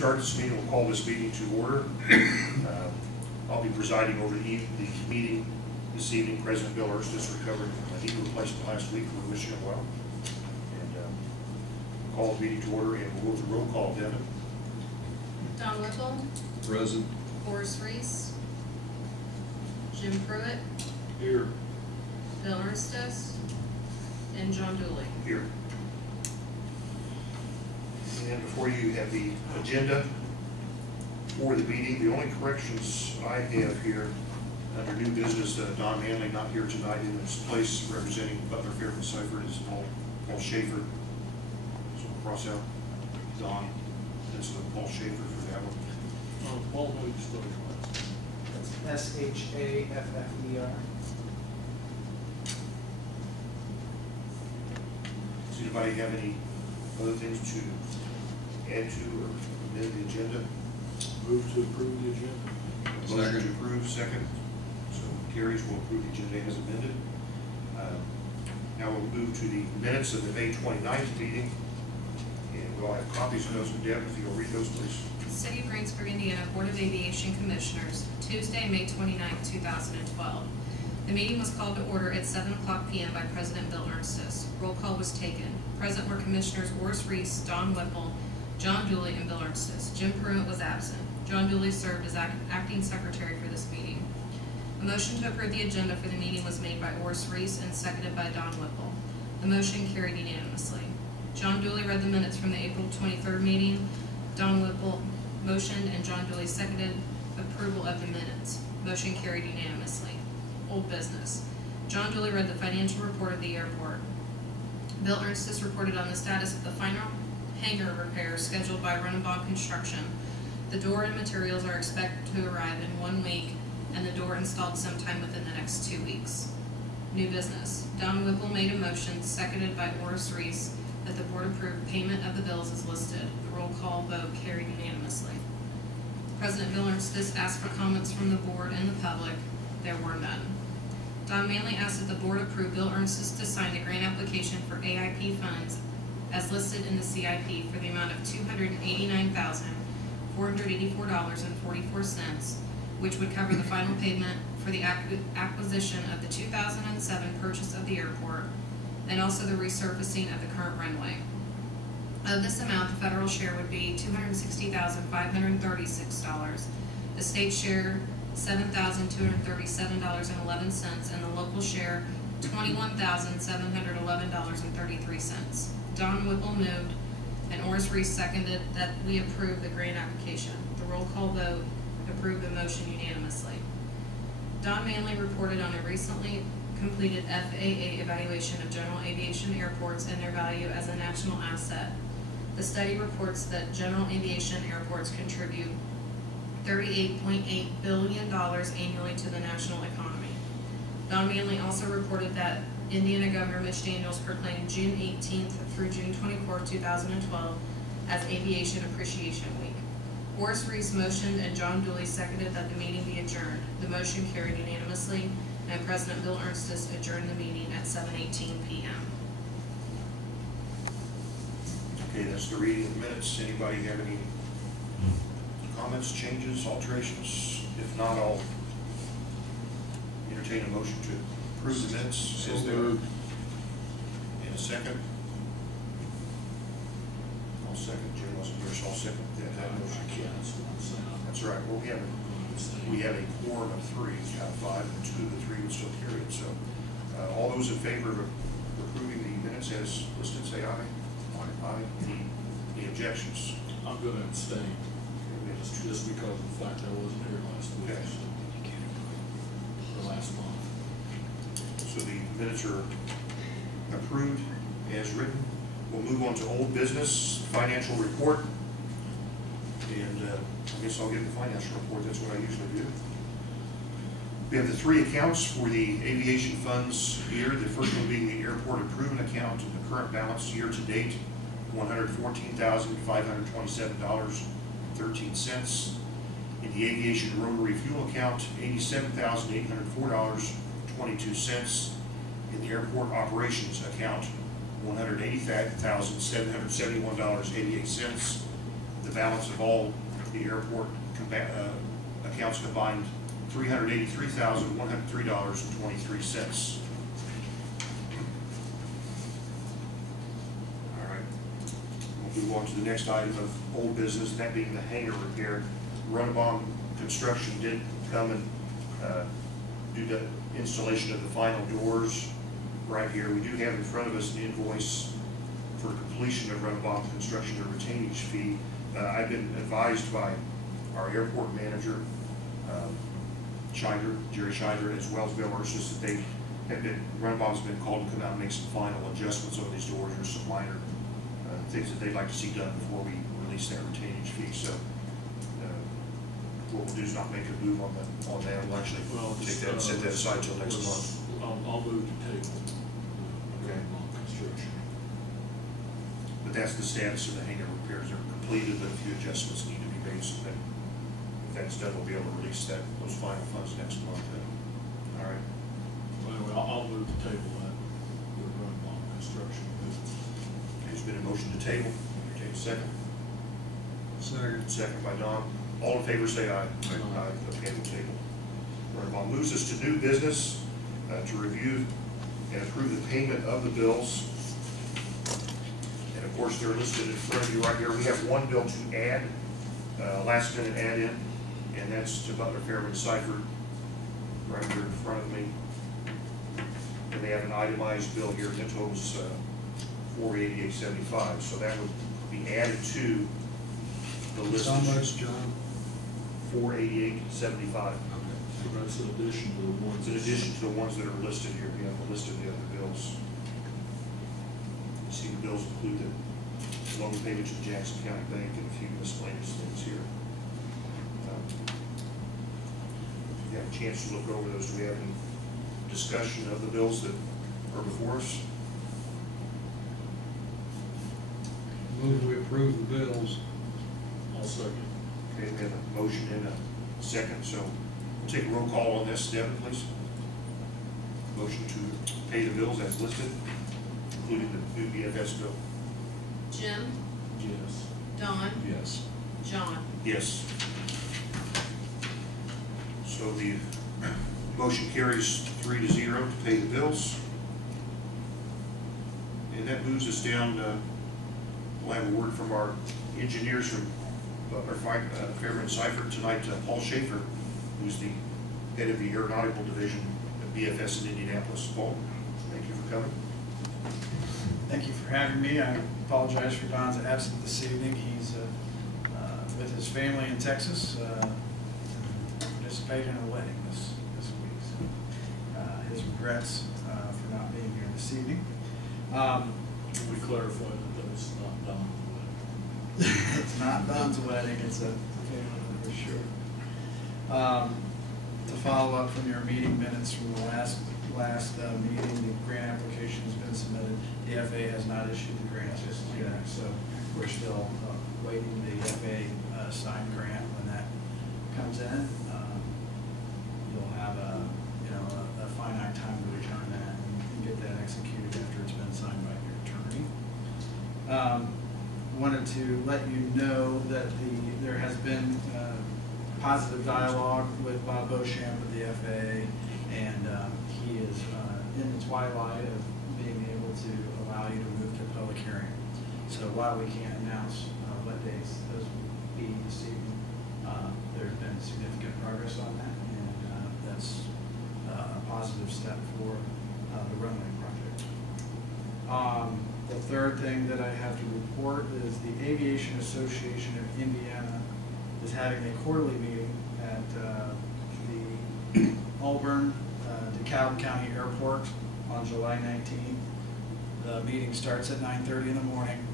start this meeting, we'll call this meeting to order. I'll be presiding over the meeting this evening. President Bill Hurst is recovering from a knee replacement last week. We're wishing him well. And call the meeting to order, and we'll go to roll call. Devin. Don Whipple. Present. Horace Reese. Jim Pruitt. Here. Bill Ernstis. And John Dooley. Here. And before you have the agenda for the meeting, the only corrections I have here under new business, Don Manley not here tonight. In his place, representing Butler Fairfield Seifert, is Paul Shaffer. So we'll cross out Don instead of Paul Shaffer for that one. Paul, no, you spelled it That's S-H-A-F-F-E-R. Does anybody have any other things to add to or amend the agenda? Move to approve the agenda. Motion to approve, second. So carries, will approve the agenda as amended. Now we'll move to the minutes of the May 29th meeting. And we'll have copies of those. Deb, if you'll read those, please. City of Greensburg, Indiana Board of Aviation Commissioners, Tuesday, May 29, 2012. The meeting was called to order at 7:00 p.m. by President Bill Ernstis. Roll call was taken. Present were Commissioners Horace Reese, Don Whipple, John Dooley, and Bill Ernstis. Jim Pruitt was absent. John Dooley served as acting secretary for this meeting. A motion to approve the agenda for the meeting was made by Horace Reese and seconded by Don Whipple. The motion carried unanimously. John Dooley read the minutes from the April 23rd meeting. Don Whipple motioned and John Dooley seconded approval of the minutes. Motion carried unanimously. Old business. John Dooley read the financial report of the airport. Bill Ernstis reported on the status of the final hangar repairs scheduled by Runnenbaugh Construction. The door and materials are expected to arrive in 1 week, and the door installed sometime within the next 2 weeks. New business. Don Whipple made a motion, seconded by Horace Reese, that the board approve payment of the bills as listed. The roll call vote carried unanimously. President Bill Ernstis asked for comments from the board and the public. There were none. Don Manley asked that the board approve Bill Ernstis to sign the grant application for AIP funds as listed in the CIP for the amount of $289,484.44, which would cover the final payment for the acquisition of the 2007 purchase of the airport and also the resurfacing of the current runway. Of this amount, the federal share would be $260,536, the state share $7,237.11, and the local share $21,711.33. Don Whipple moved and Horace Reese seconded that we approve the grant application. The roll call vote approved the motion unanimously. Don Manley reported on a recently completed FAA evaluation of general aviation airports and their value as a national asset. The study reports that general aviation airports contribute $38.8 billion annually to the national economy. Don Manley also reported that Indiana Governor Mitch Daniels proclaimed June 18th through June 24th, 2012 as Aviation Appreciation Week. Horace Reese motioned and John Dooley seconded that the meeting be adjourned. The motion carried unanimously, and President Bill Ernstis adjourned the meeting at 7:18 p.m. Okay, that's the reading of the minutes. Anybody have any comments, changes, alterations? If not, I'll entertain a motion to approve the minutes as they are. In a second. I'll second. Jim wasn't here, so I'll second that motion. That's right. Well, we have a quorum of 3, out of 5, and 2 of the 3 would still carry it. So, all those in favor of approving the minutes as listed, say aye. Aye. Any objections? I'm going to abstain. Just because of the fact I wasn't here last week. Okay. The last month. So the minutes are approved as written. We'll move on to old business, financial report. And I guess I'll give the financial report. That's what I usually do. We have the 3 accounts for the aviation funds here. The first one being the airport improvement account, and the current balance year to date, $114,527.13. In the aviation rotary fuel account, $87,804.22. In the airport operations account, $180,771.88. The the balance of all the airport accounts combined, $383,103.23. All right. We'll move on to the next item of old business, that being the hangar repair. Runabout Construction did come and do the installation of the final doors right here. We do have in front of us an invoice for completion of Runabout Construction, a retainage fee. I've been advised by our airport manager, Jerry Scheider, as well as Bill Ursus, that they have been, Runabout's been called to come out and make some final adjustments on these doors, or some minor things that they'd like to see done before we release that retainage fee. So what we'll do is not make a move on that. We'll actually take that and set that aside till next month. I'll move to table. Okay. Construction. But that's the status of the hangar repairs. They're completed, but a few adjustments need to be made, so that if that's done, we'll be able to release those final funds next month. All right. Well, anyway, I'll move to table that. We'll run along construction. There's been a motion to table. Entertain a second. Second by Don. All in favor say aye. Aye. Okay, we'll table. Runabout moves us to new business, to review and approve the payment of the bills. And of course, they're listed in front of you right here. We have one bill to add, last minute add in, and that's to Butler, Fairman, Seifert, right here in front of me. And they have an itemized bill here that totals $488.75. So that would be added to the list. How much, John? $488.75. So that's in addition to the ones. In addition to the ones that are listed here, we have a list of the other bills. You see, the bills include the loan payment to the Jackson County Bank and a few miscellaneous things here. If you have a chance to look over those, do we have any discussion of the bills that are before us? Move we approve the bills. I'll second. Okay, we have a motion and a second, so we'll take a roll call on this. Devin, please. Motion to pay the bills as listed, including the new BFS bill. Jim, Yes. Don, Yes. John. Yes. So the motion carries 3-0 to pay the bills. And that moves us down, we'll have a word from our engineers from Butler, Fairman, Seifert tonight, Paul Shaffer, who's the head of the aeronautical division at BFS in Indianapolis. Paul, thank you for coming. Thank you for having me. I apologize for Don's absence this evening. He's with his family in Texas, participating in a wedding this week. So, his regrets for not being here this evening. We clarified that it's not done. It's not Don's wedding, it's a family for sure. To follow up from your meeting minutes from the last meeting, the grant application has been submitted. The FAA has not issued the grant just yet, so we're still waiting the FAA signed grant. When that comes in, you'll have a finite time to return that and get that executed after it's been signed by your attorney. Wanted to let you know that there has been positive dialogue with Bob Beaumont with the FAA, and he is in the twilight of being able to allow you to move to public hearing. So while we can't announce what days those will be this evening, there's been significant progress on that, and that's a positive step for the runway project. The third thing that I have to report is the Aviation Association of Indiana is having a quarterly meeting at the Auburn, DeKalb County Airport on July 19th. The meeting starts at 9:30 in the morning.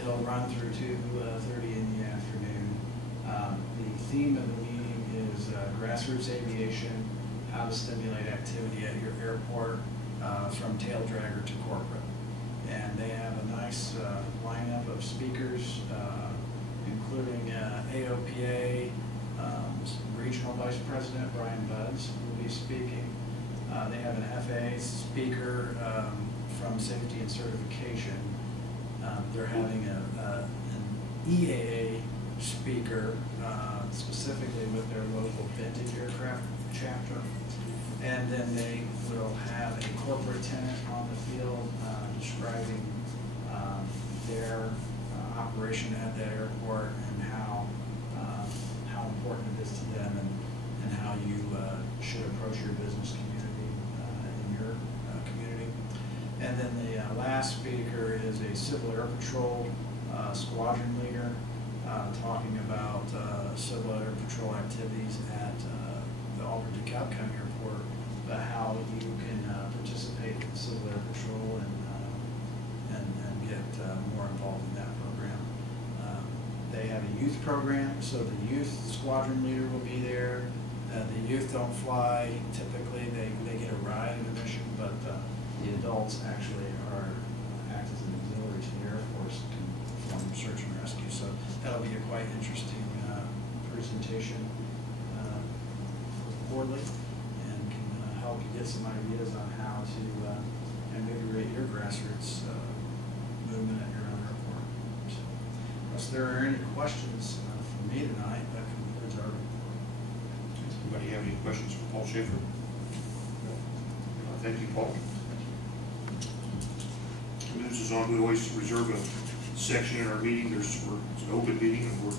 It'll run through 2:30 in the afternoon. The theme of the meeting is grassroots aviation, how to stimulate activity at your airport from tail dragger to corporate. And they have a nice lineup of speakers, including AOPA, Regional Vice President Brian Buds will be speaking. They have an FAA speaker from Safety and Certification. They're having an EAA speaker, specifically with their local vintage aircraft chapter. And then they will have a corporate tenant on the field describing their operation at that airport and how important it is to them and how you should approach your business community in your community. And then the last speaker is a Civil Air Patrol squadron leader talking about Civil Air Patrol activities at the Auburn-DeKalb County Airport, but how you can participate in Civil Air Patrol and get more involved in that program. They have a youth program, so the youth squadron leader will be there. The youth don't fly typically; they get a ride in the mission, but the adults actually act as an auxiliary to the Air Force and perform search and rescue. So that'll be a quite interesting presentation quarterly, and can help you get some ideas on how to invigorate your grassroots movement at your own airport. So, unless there are any questions from me tonight, that concludes our report. Anybody have any questions for Paul Shaffer? Thank you, Paul. Moves us on. We always reserve a section in our meeting. It's an open meeting, and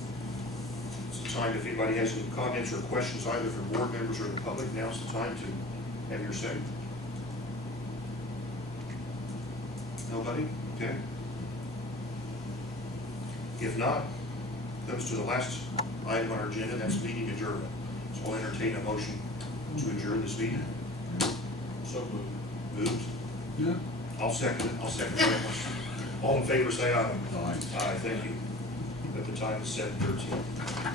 it's the time if anybody has any comments or questions, either from board members or the public. Now's the time to have your say. Nobody? Okay. If not, comes to the last item on our agenda. That's meeting adjournment. So I'll entertain a motion to adjourn this meeting. So moved. Moved. Yeah. I'll second it. That motion. All in favor, say aye. Aye. Aye, thank you. At the time, it's 7:13.